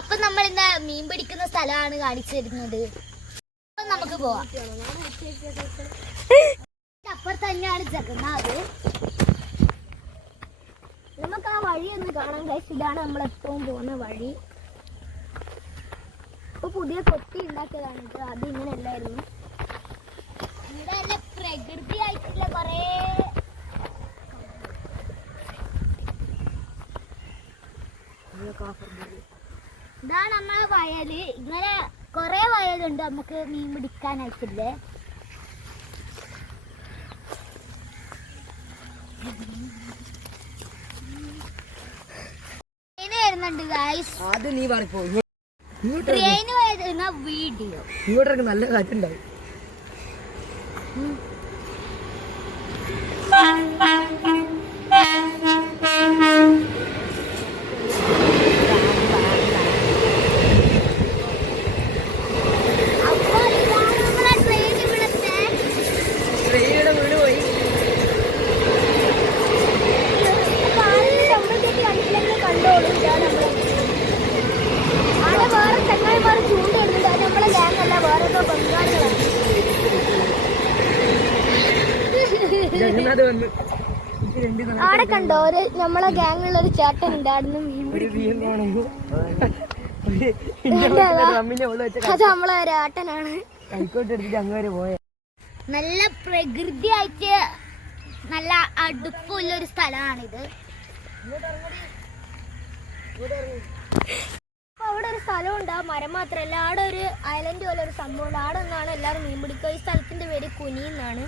അപ്പൊ നമ്മൾ ഇന്ന് മീൻ പിടിക്കുന്ന സ്ഥലമാണ് കാണിച്ചു തരുന്നത്. നമുക്ക് പോവാം. അപ്പുറത്ത് തന്നെയാണ് ജഗന്നാഥ്. നമുക്ക് ആ വഴി ഒന്ന് കാണാൻ കഴിച്ചു. ഇതാണ് നമ്മൾ എപ്പോഴും പോകുന്ന വഴി. ഇപ്പൊ പുതിയ കൊത്തി ഉണ്ടാക്കിയതാണ് ഇത്. അത് ഇങ്ങനെ അല്ലായിരുന്നു. ഇവിടെ നല്ല പ്രകൃതി ആയിട്ടുള്ള കൊറേ ഇതാണ് നമ്മളെ വയല്. ഇങ്ങനെ കൊറേ വയലുണ്ട് നമുക്ക് മീൻ പിടിക്കാനായിട്ടില്ലേ. വരുന്നുണ്ട് ഗൈസ്. ആദ്യം നീ പറഞ്ഞോ ട്രെയിന് വരുന്ന വീഡിയോ. ഇങ്ങോട്ടൊക്കെ നല്ല കാറ്റുണ്ടാവും. അവിടെ കണ്ടോ ഒരു നമ്മളെ ഗ്യാങ്ങിലുള്ള ഒരു ചേട്ടൻ ഉണ്ടായിരുന്നു. അത് നമ്മളെ ഒരു ഏട്ടനാണ്. നല്ല പ്രകൃതി ആയിട്ട് നല്ല അടുപ്പുള്ള ഒരു സ്ഥലമാണിത്. അപ്പൊ അവിടെ ഒരു സ്ഥലമുണ്ട്. ആ മരം മാത്രമല്ല, അവിടെ ഒരു ഐലൻഡ് പോലെ ഒരു സംഭവമുണ്ട്. അവിടെ നിന്നാണ് എല്ലാവരും മീൻ പിടിക്കുക. ഈ സ്ഥലത്തിന്റെ പേര് കുനി എന്നാണ്.